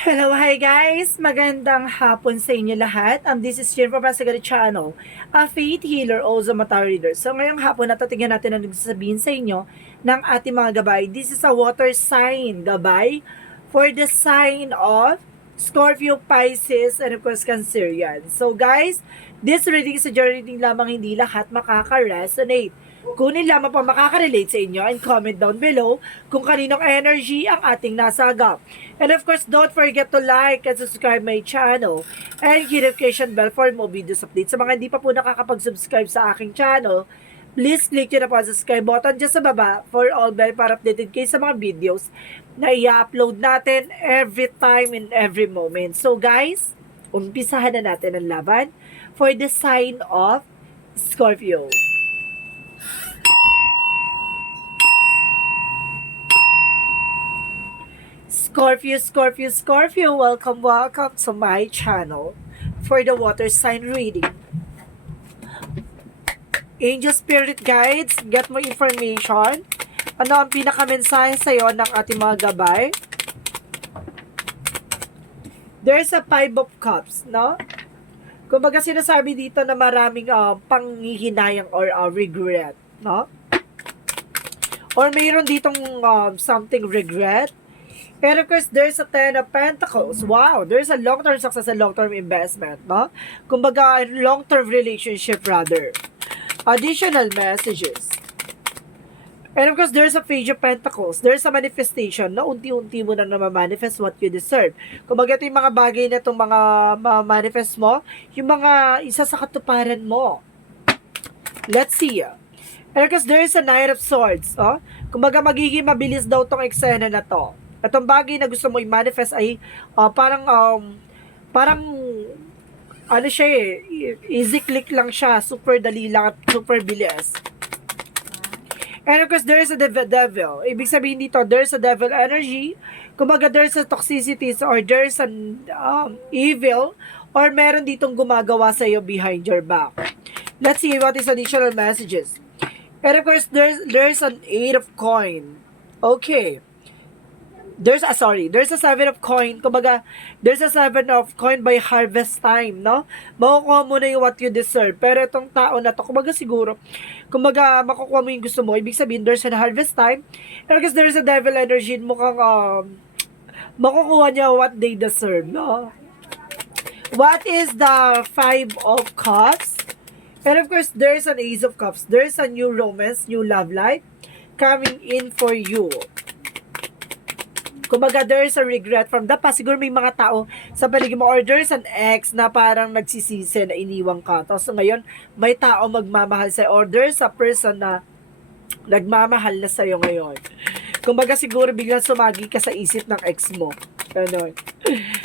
Hello, hi guys! Magandang hapon sa inyo lahat. This is Jen from Pasagari Channel, a faith healer, also mata reader. So ngayong hapon natatingnan natin ang nagsasabihin sa inyo ng ating mga gabay. This is a water sign gabay for the sign of Scorpio, Pisces, and of course Cancerian. So guys, this reading is a reading lamang, hindi lahat makaka-resonate. Kunin lamang pa makaka-relate sa inyo and comment down below kung kaninong energy ang ating nasagap. And of course, don't forget to like and subscribe my channel and hit notification bell for more videos updates. Sa mga hindi pa po nakakapag-subscribe sa aking channel, please click nyo na po ang subscribe button dyan sa baba for all bell para updated kayo sa mga videos na i-upload natin every time and every moment. So guys, umpisahan na natin ang laban for the sign of Scorpio. Scorpio, Scorpio, Scorpio, welcome to my channel for the water sign reading. Angel Spirit Guides, get more information. Ano ang pinakamensahe sa'yo ng ating mga gabay? There's a Five of Cups, no? Kumbaga sinasabi dito na maraming panghihinayang or regret, no? Or mayroon ditong something regret. And of course, there's a Ten of Pentacles. Wow, there's a long-term success and long-term investment, no? Kumbaga, long-term relationship rather. Additional messages. And of course, there's a Page of Pentacles. There's a manifestation na unti-unti mo na manifest what you deserve. Kumbaga, ito yung mga bagay na itong mga manifest mo, yung mga isa sa katuparan mo. Let's see. And of course, there's a Knight of Swords. Oh? Kumbaga, magiging mabilis daw tong eksena na to. Atong bagay na gusto mo i-manifest ay parang ano siya easy click lang siya, super dali lang at super bilis. And of course, there's a devil. Ibig sabihin dito, there's a devil energy. Kumbaga, there's a toxicity or there's an evil or meron ditong gumagawa sa iyo behind your back. Let's see what is additional messages. And of course, there's an 8 of coin. Okay. There's a Seven of Coin. Kumbaga, there's a Seven of Coin by harvest time, no? Makukuha mo na yung what you deserve. Pero itong tao na to, kumbaga siguro, kumbaga, makukuha mo yung gusto mo. Ibig sabihin, there's a harvest time. And because there's a devil energy, mukhang, makukuha niya what they deserve, no? What is the Five of Cups? And of course, there's an Ace of Cups. There's a new romance, new love life coming in for you. Kumbaga, there's a regret from the past. Siguro may mga tao sa paligid mo or there's an ex na parang nagsisisi na iniwang ka. Tapos ngayon, may tao magmamahal sa'yo or there's a person na nagmamahal na sa'yo ngayon. Kumbaga, siguro biglang sumagi ka sa isip ng ex mo. Ganon.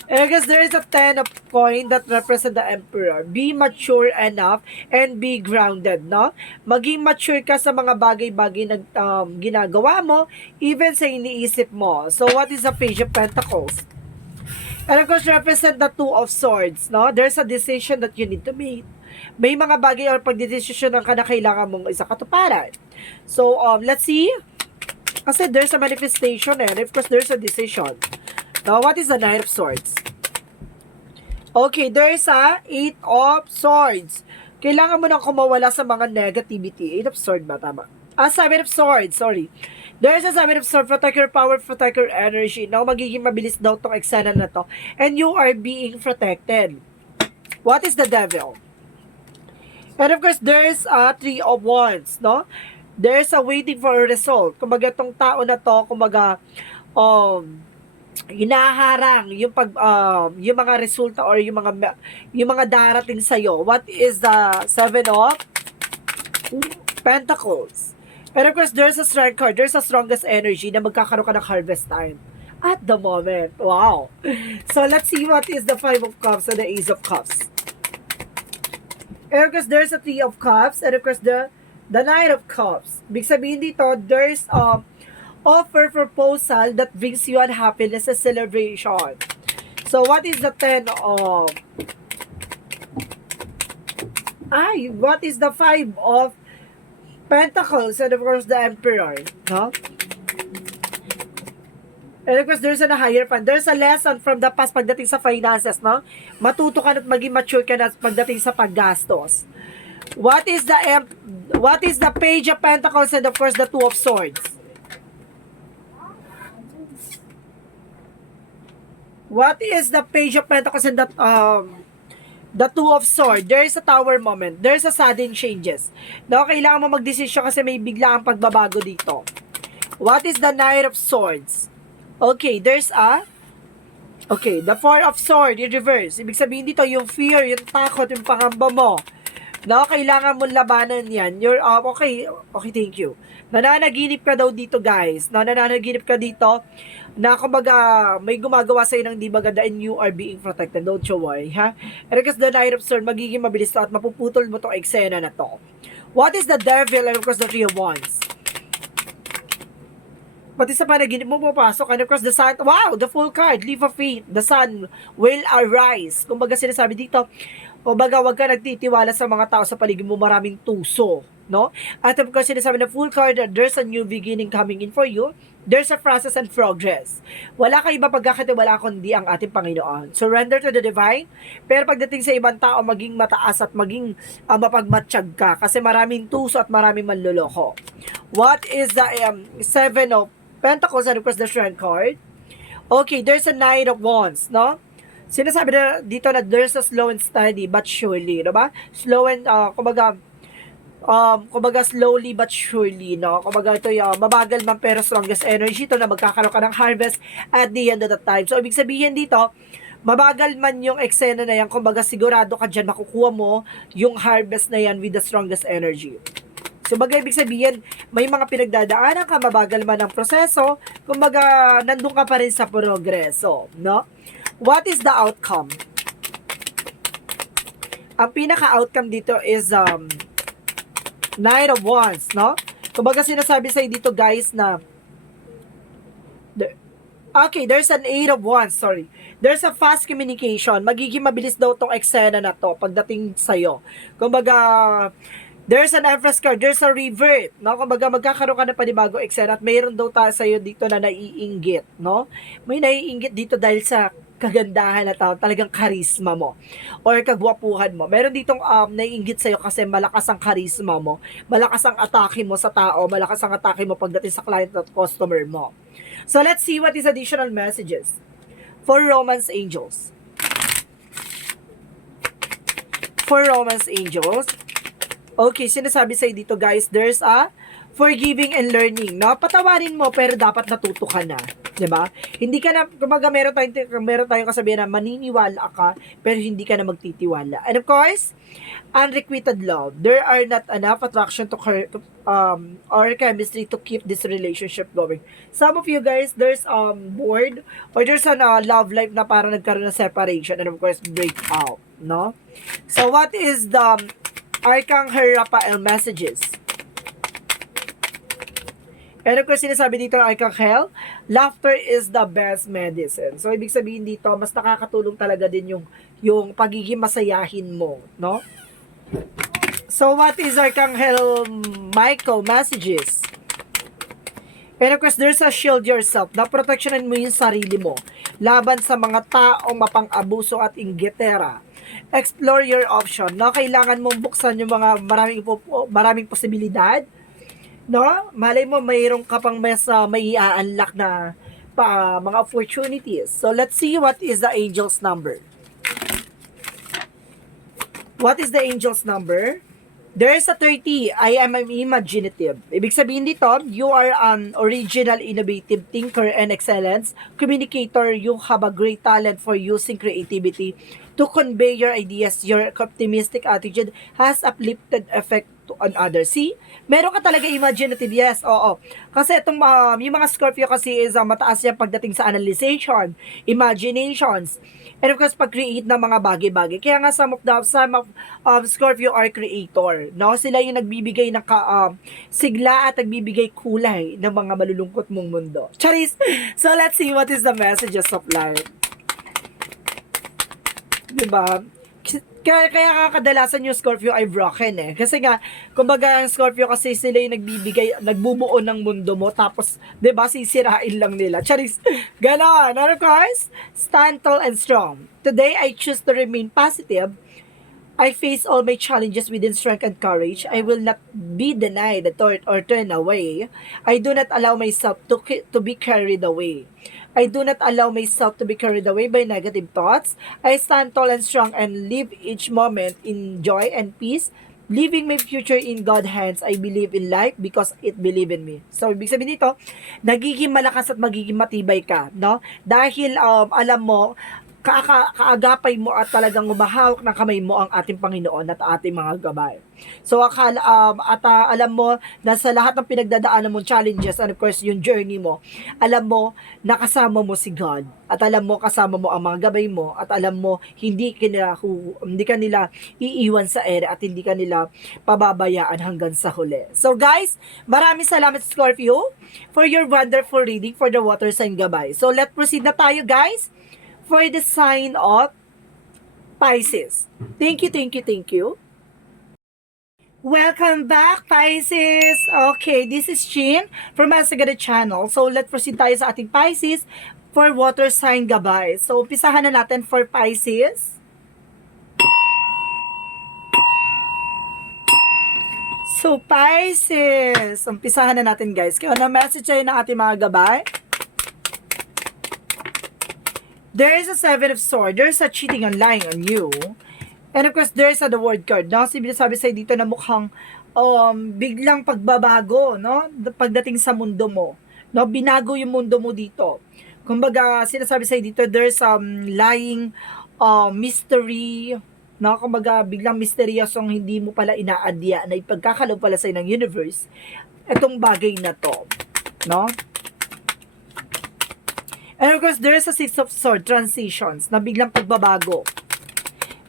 And I guess there is a 10 of coin that represent the emperor. Be mature enough and be grounded, no? Maging mature ka sa mga bagay-bagay na ginagawa mo, even sa iniisip mo. So, what is the Page of Pentacles? And of course, represent the Two of Swords, no? There's a decision that you need to make. May mga bagay or pagdedesisyonan ka na kailangan mong isa katuparan. So, let's see. Kasi there's a manifestation and of course, there's a decision. Now, what is the Knight of Swords? Okay, there's a Eight of Swords. Kailangan mo nang kumawala sa mga negativity. Eight of Swords ba? Tama. Seven of Swords. Sorry. There's a Seven of Swords. Protect your power, protect your energy. Now, magiging mabilis daw tong eksena na to. And you are being protected. What is the Devil? And of course, there's a Three of Wands, no? There's a waiting for a result. Kumbaga, tong tao na to, kumbaga, hinaharang yung yung mga resulta or yung mga darating sa iyo. What is the Seven of Pentacles? And of course, there's a strength card. There's a strongest energy na magkakaroon ka ng harvest time at the moment. Wow. So let's see what is the Five of Cups and the Ace of Cups. And of course, there's a Three of Cups and of course the Knight of Cups. Big sabihin dito, there's offer proposal that brings you happiness and celebration. So, what is the 10 of... what is the 5 of Pentacles and of course the Emperor, no? And of course, there's a higher fund. There's a lesson from the past pagdating sa finances, no? Matuto ka at maging mature ka na pagdating sa paggastos. What is the Page of Pentacles and of course the Two of Swords? What is the Page of Pentacles and the Two of Swords? There is a tower moment. There is a sudden changes. No, kailangan mo magdesisyon kasi may bigla ang pagbabago dito. What is the Knight of Swords? Okay, the Four of Swords in reverse. Ibig sabihin dito, yung fear, yung takot, yung pangamba mo. No, kailangan mo labanan yan. Okay, thank you. Nananaginip ka daw dito, guys. Nananaginip ka dito na kumbaga may gumagawa sa'yo ng di maganda and you are being protected. Don't you worry, ha? And because the Knight of Swords, magiging mabilis to at mapuputol mo tong eksena na to. What is the Devil and of course the Three of Wands? Pati sa panaginip mo papasok, and of course the sun, wow, the full card, leap of faith, the sun will arise. Kumbaga sinasabi dito, kumbaga wag ka nagtitiwala sa mga tao sa paligid mo, maraming tuso, no? At of course sinasabi na full card, there's a new beginning coming in for you, there's a process and progress. Wala kang iba pagkakatiwala kundi ang ating Panginoon. Surrender to the divine, pero pagdating sa ibang tao, maging mataas at maging mapagmatsyag ka, kasi maraming tuso at maraming manloloko. What is the Seven of Pentacles and of course the Strength card? Okay, there's a Knight of Wands, no? Sinasabi na dito na there's a slow and steady but surely, no ba? Slow and, kumbaga slowly but surely, no? Kumbaga ito yung mabagal man pero strongest energy ito na magkakaroon ka ng harvest at the end of the time. So, ibig sabihin dito, mabagal man yung eksena na yan, kumbaga sigurado ka dyan, makukuha mo yung harvest na yan with the strongest energy. So, baga, ibig sabihin, may mga pinagdadaanan ka, mabagal man ang proseso, kumbaga, nandun ka pa rin sa progreso, no? What is the outcome? Ang pinaka-outcome dito is, Knight of Wands, no? Kumbaga, sinasabi sa'yo dito, guys, na, okay, there's an Eight of Wands, sorry. There's a fast communication. Magiging mabilis daw tong eksena na to pagdating sa'yo. Kumbaga, there's an Empress card, there's a revert, no? Kumbaga magkakaroon ka ng panibago eksena at mayroon daw tayo sa'yo dito na naiinggit, no? May naiinggit dito dahil sa kagandahan na tao, talagang karisma mo or kagwapuhan mo. Meron ditong naiinggit sa'yo kasi malakas ang karisma mo, malakas ang atake mo sa tao, malakas ang atake mo pagdating sa client at customer mo. So let's see what is additional messages for Romance Angels. For Romance Angels, okay, sinasabi sa'yo dito, guys, there's a forgiving and learning, no? Patawarin mo, pero dapat natuto ka na. Diba? Hindi ka na, kumbaga meron tayong kasabihan na maniniwala ka, pero hindi ka na magtitiwala. And of course, unrequited love. There are not enough attraction or chemistry to keep this relationship going. Some of you guys, there's bored, or there's a love life na parang nagkaroon ng separation, and of course, break out, no? So, what is the Archangel Raphael messages? And of course, sinasabi dito ng Archangel, laughter is the best medicine. So, ibig sabihin dito, mas nakakatulong talaga din yung pagiging masayahin mo, no? So, what is Archangel Michael messages? And of course, there's a shield yourself. Na protectionan mo yung sarili mo laban sa mga taong mapang-abuso at inggitera. Explore your option, no? Kailangan mong buksan yung mga maraming posibilidad, no? Malay mo, mayroon ka pang mas may i-unlock na mga opportunities. So, let's see what is the angel's number. What is the angel's number? There is a 30. I am imaginative. Ibig sabihin dito, you are an original, innovative thinker and excellence communicator. You have a great talent for using creativity to convey your ideas. Your optimistic attitude has uplifted effect on others. See? Meron ka talaga imaginative. Yes, oo. Kasi itong yung mga Scorpio kasi is mataas yan pagdating sa analyzation, imaginations, and of course, pag-create ng mga bagay-bagay. Kaya nga some of Scorpio are creator. No? Sila yung nagbibigay ng sigla at nagbibigay kulay ng mga malulungkot mong mundo. Charis! So, let's see what is the messages of life. Diba? Kaya kadalasan yung Scorpio ay broken eh. Kasi nga, kumbaga ang Scorpio kasi sila yung nagbubuo ng mundo mo. Tapos, di ba, sisirain lang nila. Charis, ganon. And of course, stand tall and strong. Today, I choose to remain positive. I face all my challenges within strength and courage. I will not be denied or turn away. I do not allow myself to be carried away. I do not allow myself to be carried away by negative thoughts. I stand tall and strong and live each moment in joy and peace. Leaving my future in God's hands, I believe in life because it believe in me. So, ibig sabihin dito, nagiging malakas at magiging matibay ka, no? Dahil alam mo, kaagapay mo at talagang umahawak ng kamay mo ang ating Panginoon at ating mga gabay. So alam mo na sa lahat ng pinagdadaanan mong challenges and of course yung journey mo, alam mo nakasama mo si God at alam mo kasama mo ang mga gabay mo at alam mo hindi ka nila iiwan sa ere at hindi ka nila pababayaan hanggang sa huli. So guys, maraming salamat Scorpio for your wonderful reading for the water sign gabay. So let's proceed na tayo guys for the sign of Pisces. Thank you, thank you, thank you. Welcome back, Pisces! Okay, this is Chin from Asagada Channel. So, let's proceed tayo sa ating Pisces for water sign gabay. So, umpisahan na natin for Pisces. So, Pisces! Umpisahan na natin, guys. Kaya ano message tayo ng ating mga gabay? There is a Seven of Swords. There's a cheating and lying on you. And of course, there's a the word card. No? Sabi sa'yo dito na mukhang biglang pagbabago, no? Pagdating sa mundo mo. No? Binago yung mundo mo dito. Kumbaga, sinasabi sa'yo dito, there's lying mystery, no? Kumbaga, biglang mysterious ang hindi mo pala inaadya na ipagkakalob pala sa'yo ng universe. Itong bagay na to. No? And of course, there is a Six of Swords, transitions, na biglang pagbabago.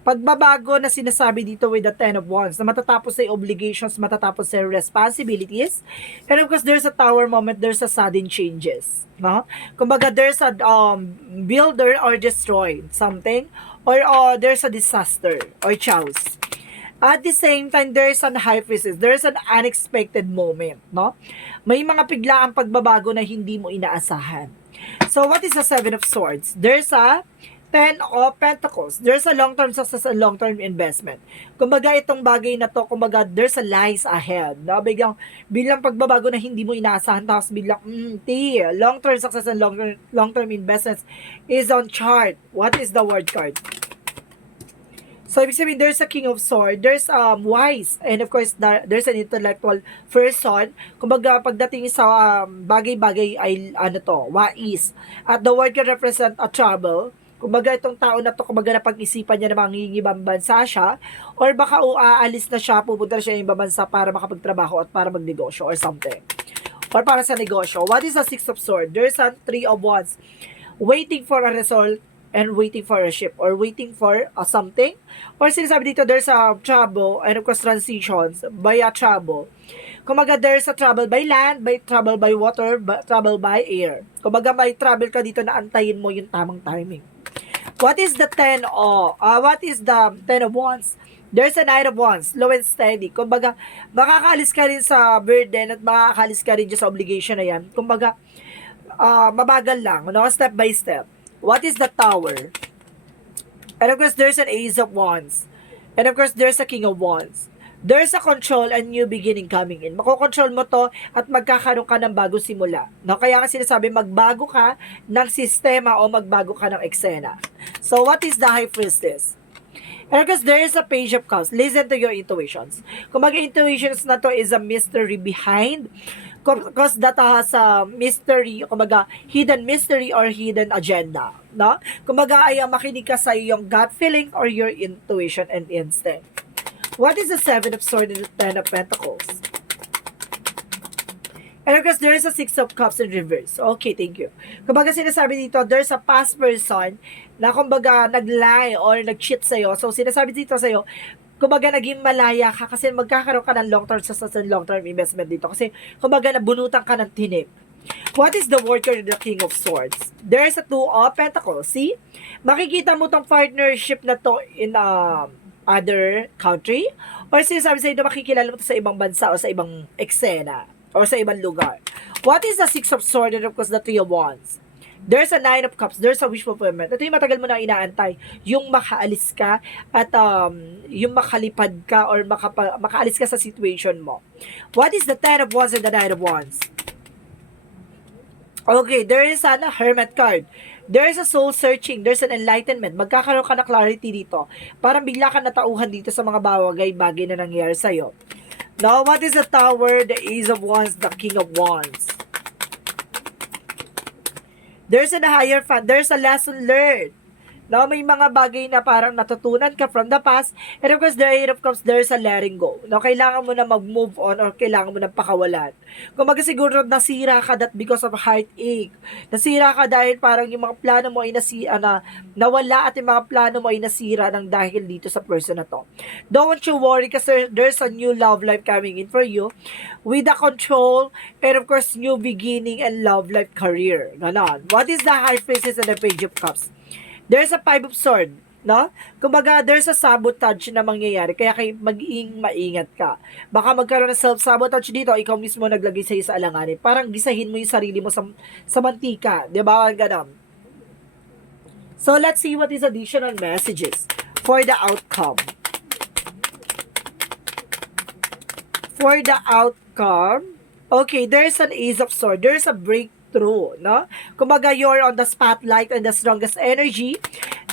Pagbabago na sinasabi dito with the Ten of Wands, na matatapos sa obligations, matatapos sa responsibilities. And of course, there's a Tower moment, there's a sudden changes. No? Kumbaga, there's a builder or destroy something, or there's a disaster, or chaos. At the same time, there's an high priestess, there's an unexpected moment. No? May mga biglaang pagbabago na hindi mo inaasahan. So, what is the Seven of Swords? There's a Ten of Pentacles. There's a long-term success and long-term investment. Kumbaga, itong bagay na to, kumbaga, there's a lies ahead. No? Biglang pagbabago na hindi mo inaasahan, tapos biglang, long-term success and long-term investments is on chart. What is the word card? So, ibig sabihin, there's a King of Swords, there's wise, and of course, there's an intellectual person. Kumbaga, pagdating sa bagay-bagay ay, wise. At the word can represent a trouble. Kumbaga, itong tao na to, kumbaga, napag-isipan niya na mangingibang bansa siya, or baka aalis na siya, pupunta na siya yung ibang bansa para makapagtrabaho at para magnegosyo or something. Or para sa negosyo. What is the Six of Swords? There's a Three of Wands, waiting for a result, and waiting for a ship or waiting for something, or sinasabi dito there's a trouble and of course transitions by a trouble. Kumbaga there's a trouble by land, by trouble by water, trouble by air. Kumbaga may trouble ka dito na antayin mo yung tamang timing. What is the Ten of Wands? There's a Knight of Wands, slow and steady. Kumbaga makakaalis ka rin sa burden at makakaalis ka rin sa obligation na yan. Kumbaga mabagal lang, no? Step by step. What is the Tower? And of course, there's an Ace of Wands. And of course, there's a King of Wands. There's a control and new beginning coming in. Makokontrol mo to at magkakaroon ka ng bagong simula. No? Kaya kasi sinasabi, magbago ka ng sistema o magbago ka ng eksena. So, what is the High Priestess? And of course, there is a Page of Cups. Listen to your intuitions. Kung intuitions na to is a mystery behind, because that has a mystery, kumbaga, hidden mystery or hidden agenda, no? Kumbaga, ay makinig ka sa iyong gut feeling or your intuition and instinct. What is the Seven of Swords and the Ten of Pentacles? And of course, there is a Six of Cups in reverse. Okay, thank you. Kumbaga, sinasabi dito, there's a past person na kumbaga, nag-lie or nag-cheat sa'yo. So, sinasabi dito sa'yo, kumbaga naging malaya ka kasi magkakaroon ka ng long-term success and long-term investment dito. Kasi kumbaga nabunutan ka ng tinik. What is the word card of the King of Swords? There's a Two of Pentacles. See? Makikita mo tong partnership na to in other country, or sinasabi sa'yo na makikilala mo to sa ibang bansa o sa ibang eksena or sa ibang lugar. What is the Six of Swords and of course the Three of Wands? There's a Nine of Cups. There's a wish fulfillment. Ito yung matagal mo na inaantay. Yung makaalis ka at yung makalipad ka or makaalis ka sa situation mo. What is the Ten of Wands and the Nine of Wands? Okay, there is a Hermit card. There is a soul searching. There's an enlightenment. Magkakaroon ka na clarity dito. Parang bigla ka natauhan dito sa mga bagay na nangyayari sa'yo. Now, what is the Tower, the Ace of Wands, the King of Wands? There's a higher fun. There's a lesson learned. Now, may mga bagay na parang natutunan ka from the past. And of course, the Eight of Cups, there's a letting go. Now, kailangan mo na mag-move on or kailangan mo na pakawalan. Kung siguro nasira ka that because of heartache. Nasira ka dahil parang yung mga plano mo ay nawala at yung mga plano mo ay nasira ng dahil dito sa person na to. Don't you worry kasi there's a new love life coming in for you with the control and of course, new beginning and love life career. Ganon. What is the High Priestess and the Page of Cups? There's a Five of Swords, no? Kumbaga, there's a sabotage na mangyayari, kaya maingat ka. Baka magkaroon ng self-sabotage dito, ikaw mismo naglagay sa'yo sa alanganin. Parang gisahin mo yung sarili mo sa mantika, di ba? Ganun. So, let's see what is additional messages for the outcome. For the outcome, okay, there's an Ace of Swords. There's a breakthrough, no? Kumbaga, you're on the spotlight and the strongest energy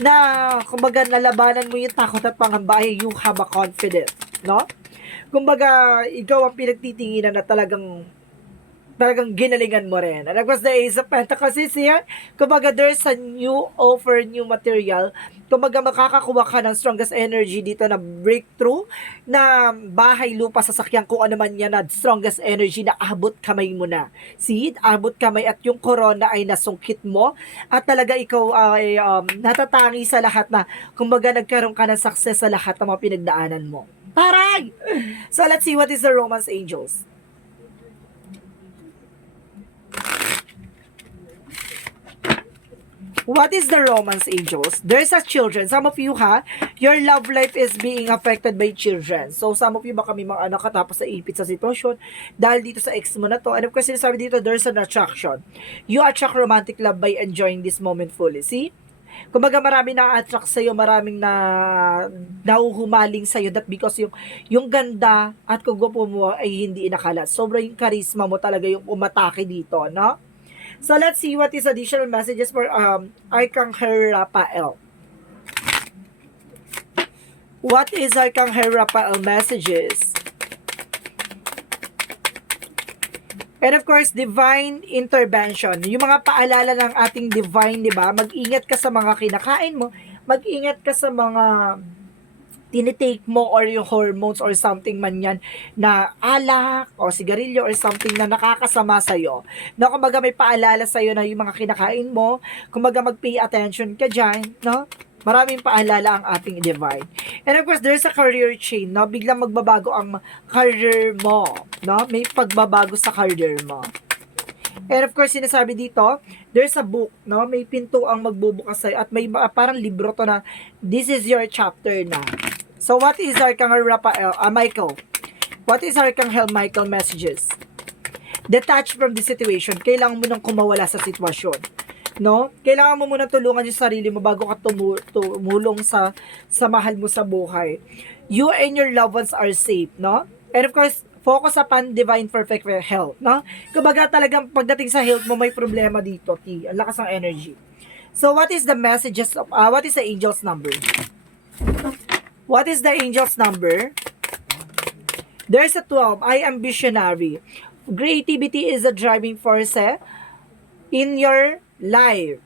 na, kumbaga, nalabanan mo yung takot at pangamba, you have a confidence, no? Kumbaga, ikaw ang pinagtitinginan na talagang ginalingan mo rin. And of course, the Ace of Pentacles is here. Kumbaga, there's a new offer, new material. Kumbaga, makakakuha ka ng strongest energy dito na breakthrough, na bahay, lupa, sasakyan, kung ano man yan na strongest energy na abot kamay mo na. See? Abot kamay at yung corona ay nasungkit mo at talaga ikaw ay natatangi sa lahat na, kumbaga, nagkaroon ka ng success sa lahat ng mga pinagdaanan mo. Taray! So, let's see what is the Romance Angels. What is the Romance Angels? There's a children. Some of you your love life is being affected by children. So, some of you baka may mga anak katapos sa ipit sa sitwasyon dahil dito sa ex mo na to. And of course, sinasabi dito, there's an attraction. You attract romantic love by enjoying this moment fully. See? Kumbaga marami na-attract sa'yo, maraming nahuhumaling sa'yo that because yung ganda at kagwapo mo ay hindi inakala. Sobrang yung charisma mo talaga yung umatake dito, no? So, let's see what is additional messages for Archangel Raphael. What is Archangel Raphael messages? And of course, divine intervention. Yung mga paalala ng ating divine, di ba? Mag-ingat ka sa mga kinakain mo. Mag-ingat ka sa mga tinitake mo or yung hormones or something man yan na alak o sigarilyo or something na nakakasama sa'yo. No, kumbaga may paalala sa'yo na yung mga kinakain mo, kumbaga mag-pay attention ka dyan, no? Maraming paalala ang ating divine. And of course, there's a career change, no? Biglang magbabago ang career mo, no? May pagbabago sa career mo. And of course, sinasabi dito, there's a book, no? May pinto ang magbubukas sa'yo at may parang libro to na this is your chapter na. So, what is Archangel Raphael, Michael? What is Archangel Michael messages? Detach from the situation. Kailangan mo nang kumawala sa sitwasyon. No? Kailangan mo muna tulungan yung sarili mo bago ka tumulong sa mahal mo sa buhay. You and your loved ones are safe, no? And of course, focus upon divine perfect health, no? Kumbaga talagang pagdating sa health mo, may problema dito, ang lakas ng energy. So, what is the messages of, what is the angel's number? What is the angel's number? There's a 12. I am visionary. Creativity is a driving force in your life.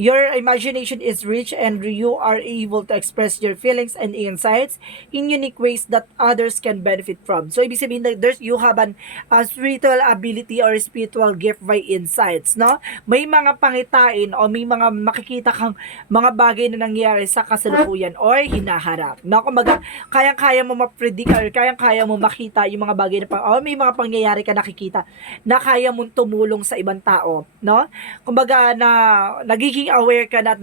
Your imagination is rich and you are able to express your feelings and insights in unique ways that others can benefit from. So, ibig sabihin na you have an spiritual ability or spiritual gift by insights, no? May mga pangitain o may mga makikita kang mga bagay na nangyayari sa kasalukuyan or hinaharap. No? Kumbaga, kayang-kaya mo ma-predict or kayang-kaya mo makita yung mga bagay na may mga pangyayari ka nakikita na kaya mong tumulong sa ibang tao, no? Kumbaga na nagiging aware ka na,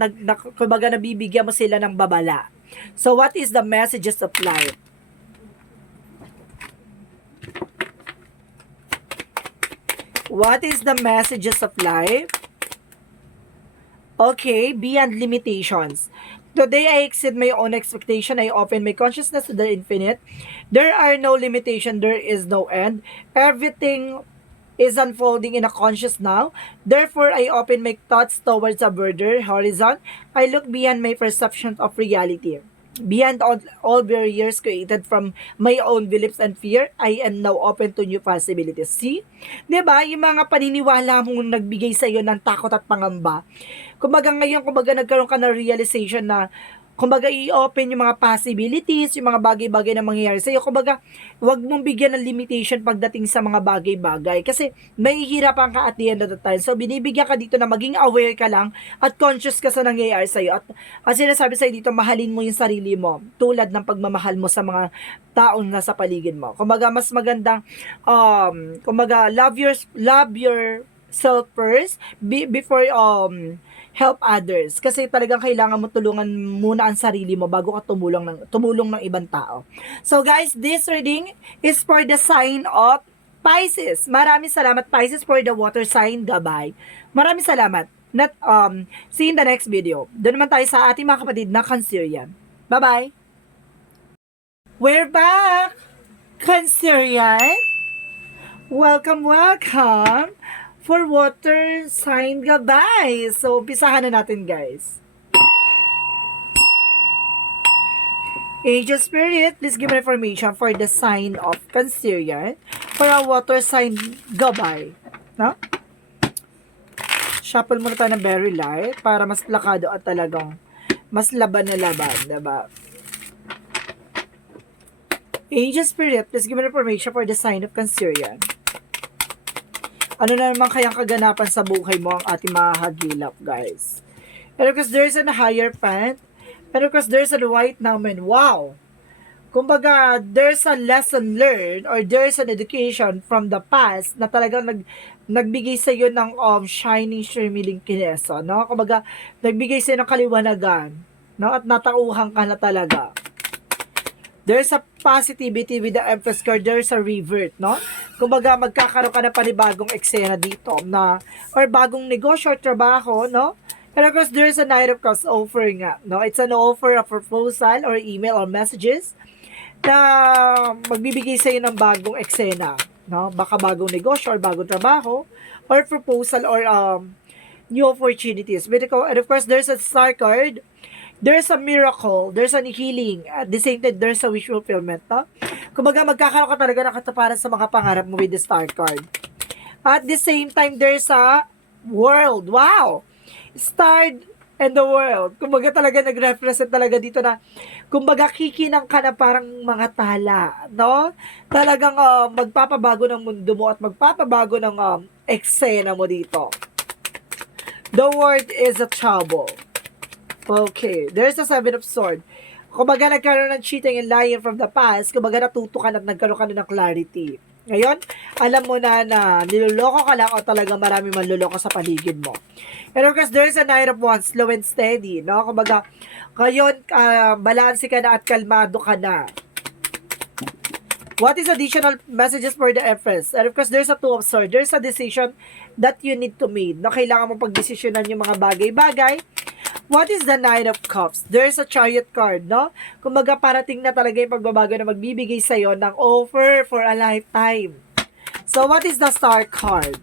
kumbaga nabibigyan mo sila ng babala. So what is the messages of life? What is the messages of life? Okay, beyond limitations. Today I exceed my own expectation. I open my consciousness to the infinite. There are no limitation. There is no end. Everything is unfolding in a conscious now. Therefore, I open my thoughts towards a broader horizon. I look beyond my perception of reality. Beyond all barriers created from my own beliefs and fear, I am now open to new possibilities. See? Diba? Yung mga paniniwala mong nagbigay sa iyo ng takot at pangamba. Kumbaga ngayon, nagkaroon ka na realization na kumbaga i-open yung mga possibilities, yung mga bagay-bagay na mangyayari sa iyo. Kumbaga, huwag mong bigyan ng limitation pagdating sa mga bagay-bagay kasi mahihirapan ka at the end of the time. So, binibigyan ka dito na maging aware ka lang at conscious ka sa nangyayari sa iyo. At sinasabi sa iyo dito, mahalin mo yung sarili mo tulad ng pagmamahal mo sa mga taong nasa paligid mo. Kumbaga, mas magandang kumbaga, love yourself first before help others. Kasi talagang kailangan mo tulungan muna ang sarili mo bago ka tumulong ng ibang tao. So guys, this reading is for the sign of Pisces. Maraming salamat Pisces for the water sign gabay. Maraming salamat. See you in the next video. Doon naman tayo sa ating mga kapatid na Cancerian. Bye-bye! We're back! Cancerian! Welcome! For water sign gabay. So, umpisahan na natin, guys. Angel Spirit, please give me information for the sign of Cancerian for a water sign gabay. No? Shuffle muna tayo ng very light para mas plakado at talagang mas laban na laban, diba? Angel Spirit, please give me information for the sign of Cancerian. Ano na naman kayang kaganapan sa buhay mo ang ating mahagilap, guys? And of course, there's a higher path. And of course, there's a white numbing. Wow! Kumbaga, there's a lesson learned or there's an education from the past na talagang nagbigay sa iyo ng shining, shimmering kineso, no? Kumbaga, nagbigay sa iyo ng kaliwanagan, no? At natauhan ka na talaga. There's a positivity with the Empress card. There's a revert, no? Kumbaga, magkakaroon ka na panibagong eksena dito na, or bagong negosyo or trabaho, no? And of course, there's a Knight of Cups offer nga, no? It's an offer, a proposal, or email, or messages na magbibigay sa iyo ng bagong eksena, no? Baka bagong negosyo, or bagong trabaho, or proposal, or new opportunities. And of course, there's a Star card. There's a miracle, there's a healing, at the same time, there's a wish fulfillment, no? Kumbaga, magkakaroon ka talaga ng kataparan sa mga pangarap mo with the Star card. At the same time, there's a world. Wow! Star and the world. Kumbaga talaga nag-represent talaga dito na, kumbaga kikinang ka na parang mga tala, no? Talagang magpapabago ng mundo mo at magpapabago ng eksena mo dito. The word is a trouble. Okay, there's a Seven of Swords. Kumbaga nagkaroon ng cheating and lying from the past, kumbaga natuto ka na at nagkaroon ka na ng clarity. Ngayon, alam mo na niloloko ka lang o talaga marami manloloko sa paligid mo. And of course, there's a Knight of Wands, slow and steady, no? Kumbaga, ngayon, balanse ka na at kalmado ka na. What is additional messages for the Empress? And of course, there's a Two of Swords. There's a decision that you need to make. No, kailangan mo pagdesisyonan yung mga bagay-bagay. What is the Nine of Cups? There's a Chariot card, no? Kumbaga, parating na talaga yung pagbabago na magbibigay sa'yo ng offer for a lifetime. So, what is the Star card?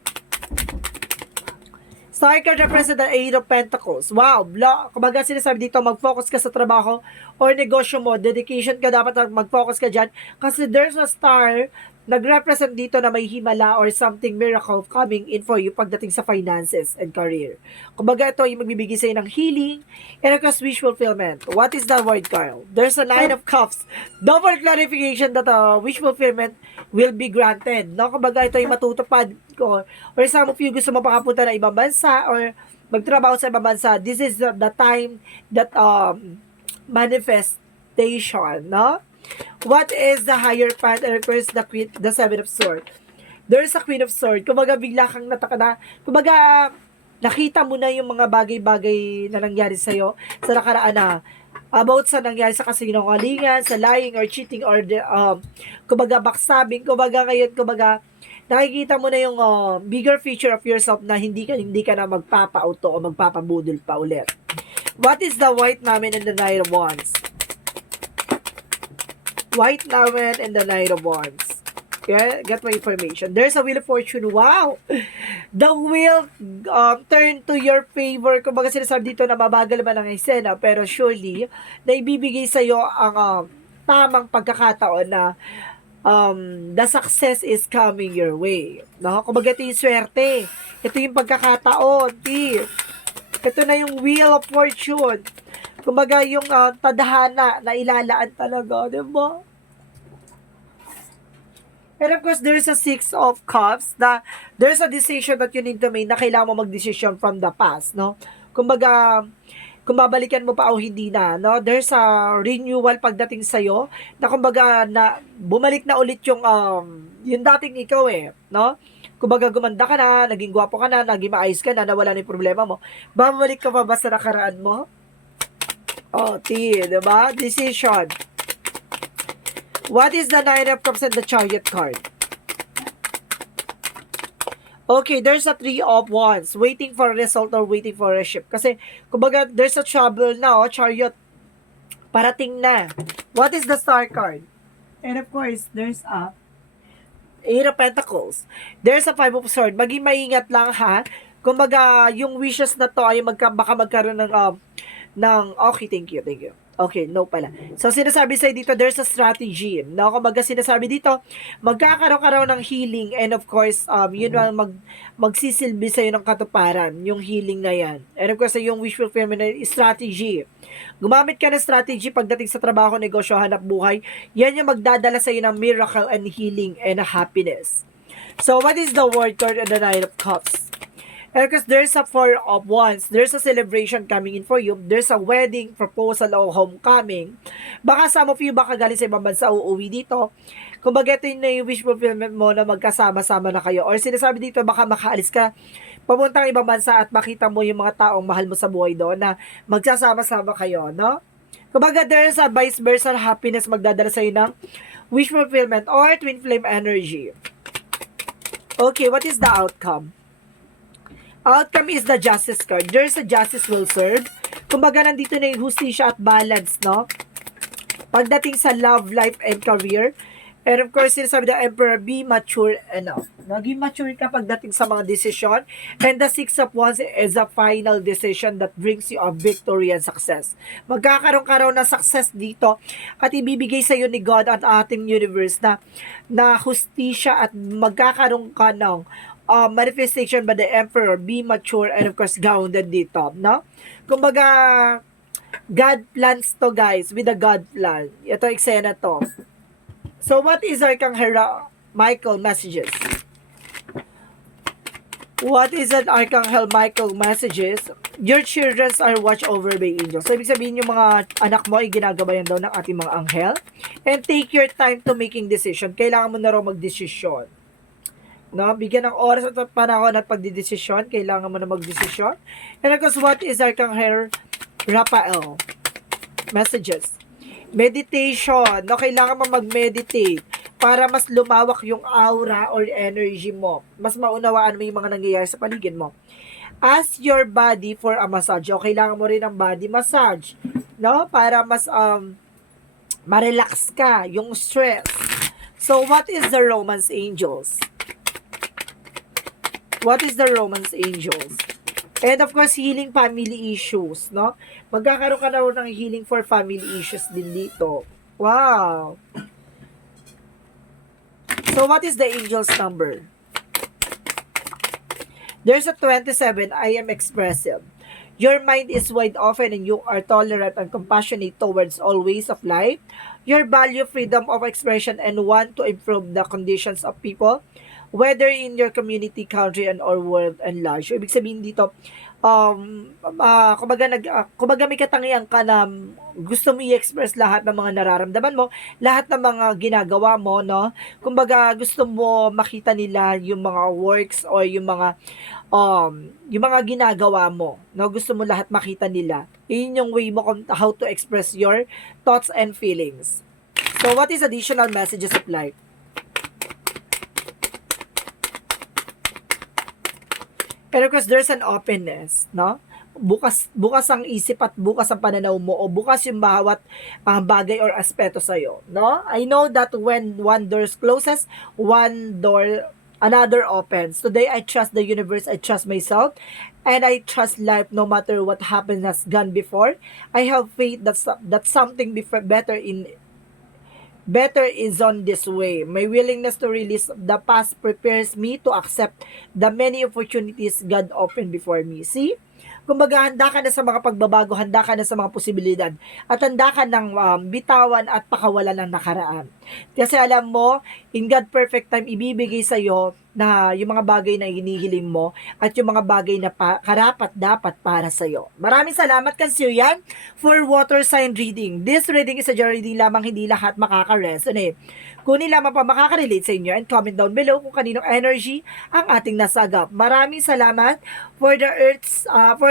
Star card represents the Eight of Pentacles. Wow! Kumbaga, sinasabi dito, mag-focus ka sa trabaho or negosyo mo. Dedication ka, dapat mag-focus ka dyan. Kasi there's a star nag-represent dito na may himala or something miracle coming in for you pagdating sa finances and career. Kumbaga ito yung magbibigay sa'yo ng healing and of course wish fulfillment. What is the word, Carl? There's a Nine of Cups. Double clarification that wish fulfillment will be granted. No? Kumbaga ito yung matutupad ko. Or some of you gusto mapakapunta ng ibang bansa or magtrabaho sa ibang bansa. This is the time that manifestation, no? What is the higher path? And of course, the Seven of Swords. There's a Queen of Swords. Kumbaga, bigla kang natakana. Kumbaga, nakita mo na yung mga bagay-bagay na nangyari sa'yo sa nakaraan na about sa nangyari sa kasinungalingan, sa lying or cheating or kumbaga, backstabbing. Kumbaga, ngayon, kumbaga, nakikita mo na yung bigger feature of yourself na hindi ka na magpapa-auto o magpapabudol pa ulit. What is the white namin in the Knight of Wands? White namin and the Knight of Wands. Get my information. There's a Wheel of Fortune. Wow! The wheel turn to your favor. Kung baga sinasabi dito na mabagal man ang eksena, pero surely, na ibibigay sa'yo ang tamang pagkakataon na the success is coming your way. No? Kung baga ito yung swerte. Ito yung pagkakataon. Ito na yung Wheel of Fortune. Kumbaga yung tadhana na ilalaan talaga, di ba? And of course, there's a Six of Cups na there's a decision that you need to make na kailangan mo mag-decision from the past, no? Kumbaga, kung babalikan mo pa o hindi na, no? There's a renewal pagdating sa'yo na kumbaga na bumalik na ulit yung dating ikaw no? Kumbaga gumanda ka na, naging gwapo ka na, naging maayos ka na, nawala na yung problema mo. Babalik ka pa ba sa nakaraan mo? Diba? Decision. What is the Nine of Cups and the Chariot card? Okay, there's a Three of Wands. Waiting for a result or waiting for a ship. Kasi, kumbaga, there's a trouble na, Chariot. Parating na. What is the Star card? And of course, there's a Eight of Pentacles. There's a Five of Swords. Maging maingat lang, ha? Kumbaga, yung wishes na to ay baka magkaroon okay, thank you. Okay, no pala. So, sinasabi sa'yo dito, there's a strategy. No? Kumbaga, sinasabi dito, magkakaroon ng healing and of course, yun ang magsisilbi sa'yo ng katuparan, yung healing na yan. And of course, yung wish fulfillment strategy. Gumamit ka ng strategy pagdating sa trabaho, negosyo, hanap buhay. Yan yung magdadala sa'yo ng miracle and healing and happiness. So, what is the word card on the Nine of Cups? Because there's a Four of Wands, there's a celebration coming in for you, there's a wedding, proposal, o homecoming. Baka some of you, baka galing sa ibang bansa, uuwi dito. Kung baga ito yung wish fulfillment mo na magkasama-sama na kayo. Or sinasabi dito, baka makaalis ka, papuntang ibang bansa at makita mo yung mga taong mahal mo sa buhay doon na magsasama-sama kayo, no? Kung baga there's a vice versa happiness magdadala sa'yo ng wish fulfillment or twin flame energy. Okay, what is the outcome? Outcome is the justice card. There's a justice will serve. Kumbaga, nandito na yung hustisya at balance, no? Pagdating sa love, life, and career. And of course, sinasabi ng Emperor, be mature enough. Naging mature ka pagdating sa mga decision. And the Six of Wands is a final decision that brings you a victory and success. Magkakaroon ng success dito at ibibigay sa iyo ni God at ating universe na hustisya at magkakaroon ka ng manifestation by the Emperor, be mature, and of course, grounded dito, no? Kumbaga, God plans to, guys, with a God plan. Ito, eksena to. So, what is Archangel Michael messages? What is an Archangel Michael messages? Your children are watched over by angels. So, ibig sabihin yung mga anak mo ay ginagabayan daw ng ating mga anghel. And take your time to making decision. Kailangan mo na raw mag-desisyon. No, bigyan ng oras at panahon at pagdidesisyon, kailangan mo na magdesisyon. And of course, what is Archangel Raphael? Messages. Meditation. No, kailangan mo mag-meditate para mas lumawak yung aura or energy mo. Mas maunawaan mo yung mga nangyayari sa paligid mo. Ask your body for a massage. O, kailangan mo rin ng body massage. No, para mas ma-relax ka, yung stress. So, what is the Romance Angels? What is the Romance Angels? And of course, healing family issues, no? Magkakaroon ka na ng healing for family issues din dito. Wow! So, what is the angel's number? There's a 27. I am expressive. Your mind is wide open and you are tolerant and compassionate towards all ways of life. You value freedom of expression and want to improve the conditions of people, whether in your community, country, and or world and large. So, ibig sabihin dito, kumbaga may katangian ka na gusto mo i-express lahat ng mga nararamdaman mo, lahat ng mga ginagawa mo, no? Kumbaga gusto mo makita nila yung mga works or yung mga ginagawa mo, no? Gusto mo lahat makita nila. Yun yung way mo kung how to express your thoughts and feelings. So, what is additional messages of life? Pero because there's an openness, no? Bukas ang isip at bukas ang pananaw mo o bukas yung bawat bagay or aspeto sa iyo, no? I know that when one door closes, another opens. Today I trust the universe, I trust myself, and I trust life no matter what happened has gone before. I have faith that something better is on this way. My willingness to release the past prepares me to accept the many opportunities God opened before me. See? Kumbaga, handa ka na sa mga pagbabago, handa ka na sa mga posibilidad, at handa ka ng bitawan at pakawalan ng nakaraan. Kasi alam mo, in God perfect time, ibibigay sa iyo na yung mga bagay na hinihiling mo at yung mga bagay na karapat dapat para sa iyo. Maraming salamat Cancerian for water sign reading. This reading is a general reading lamang, hindi lahat makaka-resonate. Kunin lamang pa makaka-relate sa inyo and comment down below kung kaninong energy ang ating nasagap. Maraming salamat for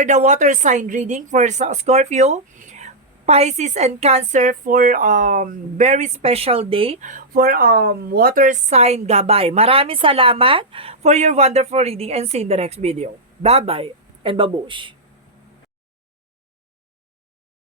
the water sign reading for Scorpio, Pisces, and Cancer for very special day for water sign gabay. Maraming salamat for your wonderful reading and see you in the next video. Bye-bye and babush!